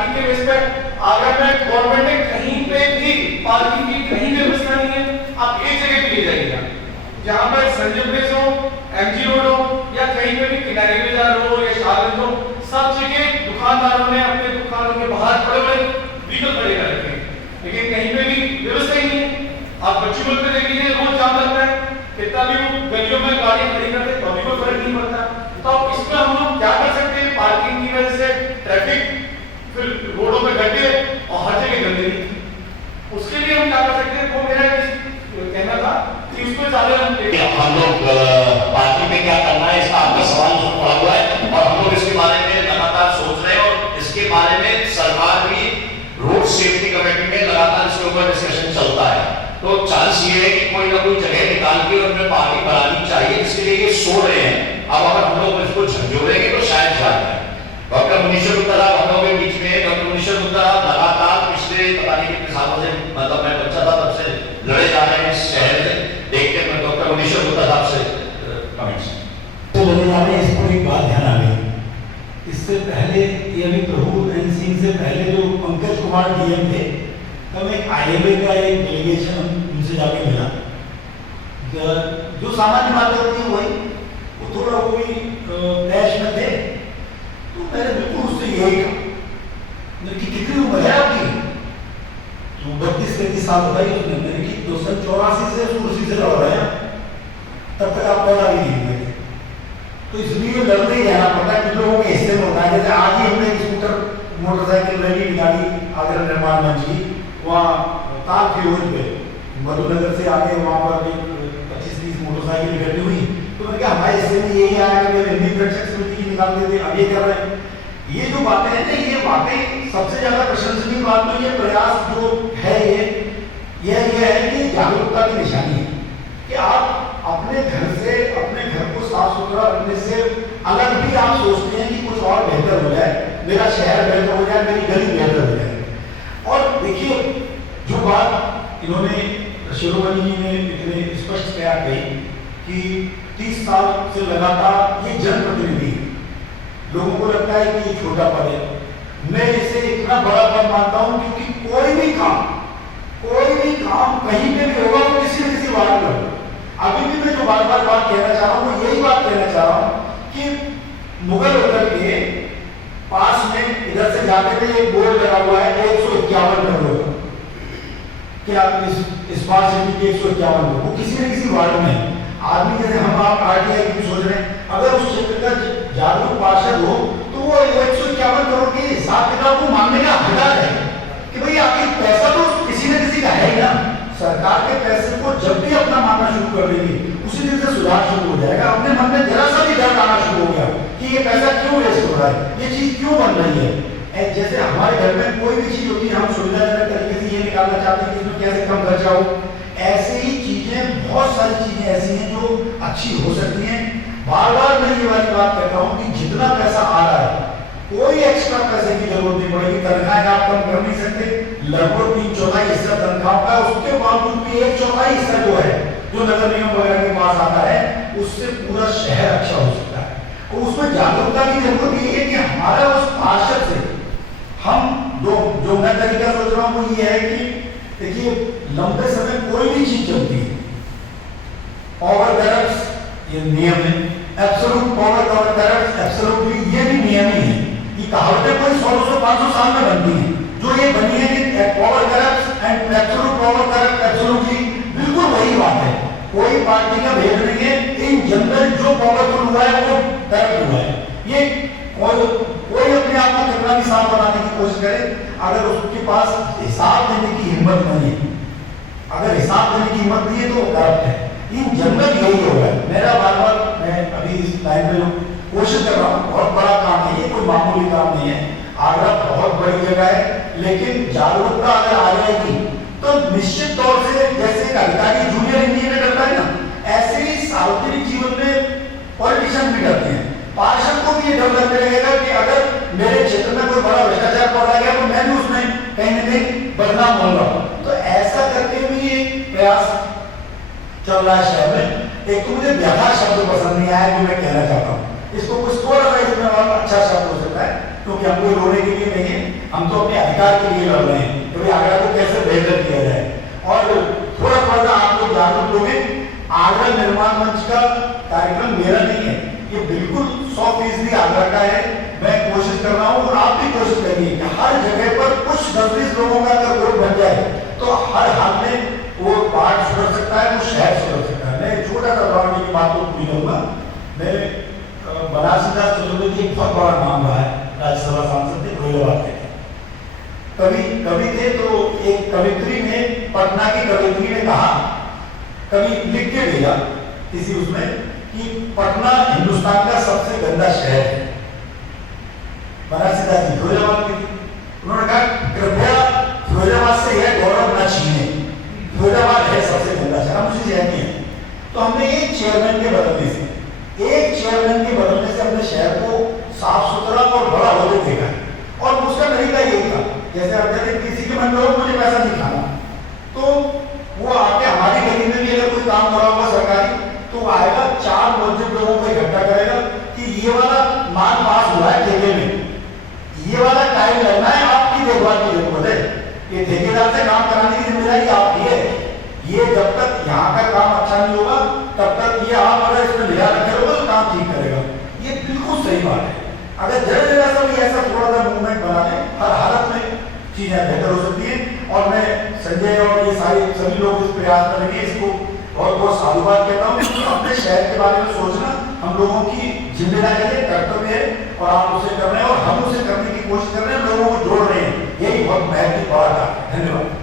Parking के base पे आगरा में गवर्नमेंट ने कहीं पे भी पार्किंग की कहीं भी व्यवस्था नहीं है। आप एक जगह पे ले जाइएगा जहां पर संजय प्लेस हो, एमजी रोड हो या कहीं पे भी किनारे बाजार हो या शाहगंज हो, सब जगह दुकानदारों ने अपने दुकानों के बाहर बड़े बड़े व्हीकल खड़े कर रखे हैं, लेकिन कहीं पे भी व्यवस्था ही नहीं है। आप बच्ची बोल पे देख लीजिए, रोज जाम लगता है, कितना भी वो गलियों में गाड़ी खड़ी करते तो अभी कोई फर्क नहीं पड़ता। तो इसमें हम लोग क्या कर सकते हैं? पार्किंग की वजह से ट्रैफिक, फिर रोडों में गड्ढे और हर जगह गंदगी, उसके लिए हम क्या कर सकते हैं? वो मेरा कहना था कि उसको ज्यादा हम लोग पार्किंग में क्या करना है, इसका आपका सवाल पड़ा हुआ है और हम लोग इसके बारे में लगातार सोच रहे हैं और इसके बारे में सरकार भी रोड सेफ्टी कमेटी में लगातार इसके ऊपर डिस्कशन चलता है। तो चांस ये है कि कोई ना कोई जगह निकाल के उनमें पार्किंग बनानी चाहिए, इसके लिए ये सोच रहे हैं। अब अगर हम लोग इसको झंझोड़ेंगे तो शायद जाए। डॉक्टर मुनीश्वर गुप्ता हम लोगों के बीच में, डॉक्टर मुनीश्वर गुप्ता लगातार पिछले पता नहीं कितने सालों से, मतलब मैं बच्चा था तब से लड़े जा रहे हैं इस शहर से। देखते हैं डॉक्टर मुनीश्वर गुप्ता साहब से कमेंट्स। तो लड़े जा रहे हैं, इस पर एक बात ध्यान आ गई। इससे पहले ये अभी प्रभु सिंह से पहले जो पंकज कुमार डीएम थे, तब एक आईएमए का एक डेलीगेशन उनसे जाके मिला। जो सामान्य बात होती है वही, वो थोड़ा वो भी तैश में थे। तो मैंने बिल्कुल उससे यही कहा कि कितनी उम्र है आपकी? तो 32-33 साल बताई उसने। मैंने कि 284 से कुर्सी से लड़ रहे हैं, तब तक आप पैदा भी नहीं हुए। तो इसलिए लड़ते ही रहना पड़ता है। कुछ लोगों के हिस्से में होता है, जैसे आज ही हमने स्कूटर मोटरसाइकिल रैली निकाली आगरा निर्माण मंच की, वहाँ ताल फिरोज पे मधुनगर से आगे वहाँ पर 25-30 मोटरसाइकिल इकट्ठी हुई। तो मैंने कहा हमारे हिस्से में यही आया कि हिंदी रक्षक समिति की निकालते थे, अब ये कर रहे हैं। ये जो बातें हैं ना, ये वाकई सबसे ज्यादा प्रशंसनीय बात तो ये प्रयास जो है ये है कि जागरूकता की निशानी है कि आप अपने घर से, अपने घर को साफ सुथरा रखने से अलग भी आप सोचते हैं कि कुछ और बेहतर हो जाए, मेरा शहर बेहतर हो जाए, मेरी गली बेहतर हो जाए। और देखिए जो बात इन्होंने शिरोमणि जी ने इतने स्पष्ट क्या कही कि 30 साल से लगातार ये जनप्रतिनिधि, लोगों को लगता है कि ये छोटा पद है। मैं इसे इतना बड़ा पद मानता हूं क्योंकि कोई भी काम कहीं पे भी होगा वो किसी न किसी वार्ड में होगा। अभी भी मैं जो बार बार बात कहना चाह रहा हूं, वो यही बात कहना चाह रहा हूं कि मुगल होटल के पास में इधर से जाते थे एक बोर्ड लगा हुआ है 151 करोड़, क्या स्मार्ट सिटी के 151 करोड़, वो किसी न किसी वार्ड में। आदमी जैसे हम आप आरटीआई की सोच रहे हैं, अगर उस क्षेत्र का जागरूक पार्षद हो तो वो 151 करोड़ के हिसाब किताब को मानने का हकदार है कि भाई आखिर पैसा तो किसी न किसी का है ही ना। सरकार के पैसे को जब भी अपना मानना शुरू कर देंगे, उसी दिन से सुधार शुरू हो जाएगा। अपने मन में जरा सा भी डर आना शुरू हो गया कि ये पैसा क्यों वेस्ट हो रहा है, ये चीज क्यों बन रही है। जैसे हमारे घर में कोई भी चीज होती है, हम सुविधाजनक तरीके से ये निकालना चाहते हैं कि इसमें कैसे कम खर्चा हो, ऐसे ही चीजें, बहुत सारी चीजें ऐसी हैं जो अच्छी हो सकती हैं। बार बार मैं ये वाली बात कहता हूं कि जितना पैसा आ रहा है, कोई एक्स्ट्रा पैसे की जरूरत नहीं पड़ेगी। तनख्वाहें आप कम कर नहीं सकते, लगभग 3/4 हिस्सा तनख्वाह का, उसके बावजूद भी 1/4 हिस्सा जो है, जो नगर निगम वगैरह के पास आता है, उससे पूरा शहर अच्छा हो सकता है। तो उसमें जागरूकता की जरूरत ये है कि हमारा उस पार्षद से हम जो मैं तरीका सोच रहा हूँ वो ये है कि देखिए, लंबे समय कोई भी चीज चलती है, पावर बैरक्स ये नियम है, एब्सोल्यूट पावर और बैरक्स एब्सोल्यूटली ये भी नियम ही है। ये कहावतें कोई 100-500 साल में बनती हैं, जो ये बनी है कि power barracks and absolute power barracks absolutely बिल्कुल वही बात है। कोई पार्टी का भेद नहीं है। इन जनरल जो पावरफुल हुआ है वो बैरक हुआ है। ये कोई अपने आप को कितना भी साफ बनाने की कोशिश करे, अगर उसके पास हिसाब देने की हिम्मत नहीं है, अगर हिसाब देने की हिम्मत नहीं है तो वो करप्ट है। इन जनरल यही होगा। मेरा बार मैं अभी इस लाइन में कोशिश कर रहा हूँ, बहुत बड़ा काम है ये, कोई मामूली काम नहीं है। आगरा बहुत बड़ी जगह है, लेकिन जागरूकता अगर आ जाएगी तो निश्चित तौर से जैसे एक अधिकारी जूनियर इंजीनियर करता है ना, ऐसे ही सार्वजनिक जीवन में पॉलिटिशियन भी करते हैं। पार्षद को भी ये डर लगने लगेगा कि अगर मेरे क्षेत्र में कोई बड़ा भ्रष्टाचार पकड़ा गया तो मैं भी उसमें कहीं न कहीं बदनाम हो रहा हूं। तो ऐसा करके भी एक प्रयास चल रहा है शहर में। एक तो मुझे व्यापार शब्द पसंद नहीं आया जो मैं कहना चाहता हूँ, इसको कुछ थोड़ा सा इसमें और अच्छा शब्द हो सकता है। क्योंकि हम कोई रोने के लिए नहीं है, हम तो अपने अधिकार के लिए लड़ रहे हैं कि आगरा को कैसे बेहतर किया जाए। और थोड़ा थोड़ा आप लोग जागरूक लोगे, आगरा निर्माण मंच का कार्यक्रम मेरा नहीं है, ये बिल्कुल 100% आगरा का है। मैं कोशिश कर रहा हूँ और आप भी कोशिश करिए कि हर जगह पर कुछ 10-20 लोगों का अगर ग्रुप बन जाए तो हर हाल में वो वार्ड सुधर सकता है, वो शहर सुधर सकता है। मैं एक छोटा सा उदाहरण की बात को पूरी करूंगा। मैं बनारसी दास चतुर्वेदी एक बहुत बड़ा नाम रहा है, राज्यसभा सांसद थे, फिरोजाबाद के कवि थे। तो एक कवित्री ने, पटना की कवित्री ने कहा, कवि लिख के भेजा किसी उसमें कि पटना हिंदुस्तान का सबसे गंदा शहर है। बनारसी दास जी फिरोजाबाद के थे, उन्होंने कहा कृपया फिरोजाबाद से यह गौरव न छीने, फिरोजाबाद है सबसे गंदा शहर, हम उसी शहर के हैं। तो हमने एक चेयरमैन के बदलने से हमने शहर को साफ सुथरा और बड़ा होते देखा है। और उसका तरीका यही था, जैसे आप कहते हैं किसी के मन में हो मुझे पैसा नहीं खाना, तो वो आके हमारी गली में भी अगर कोई काम करा होगा सरकारी, तो वो आएगा 4 मस्जिद लोगों को इकट्ठा करेगा कि ये वाला मान पास हुआ है ठेके में, ये वाला टाइम लगना है, आपकी देखभाल की जरूरत है, ये ठेकेदार से काम कराने की जिम्मेदारी आपकी है। ये जब तक यहाँ का काम अच्छा नहीं होगा तब तक ये आप अगर इसमें ध्यान रखे होगा तो काम ठीक करेगा। ये बिल्कुल सही बात है। अगर जगह सब ऐसा थोड़ा सा मूवमेंट बना लें, हर हालत में चीजें बेहतर हो सकती है। और मैं संजय और ये सभी लोग इस प्रयास करेंगे, इसको बहुत बहुत साधुवाद कहता हूँ। अपने शहर के बारे में सोचना हम लोगों की जिम्मेदारी है, कर्तव्य है, और आप उसे कर रहे हैं और हम उसे करने की कोशिश कर रहे हैं, लोगों को जोड़ रहे हैं, यही बहुत महत्वपूर्ण बात है। धन्यवाद।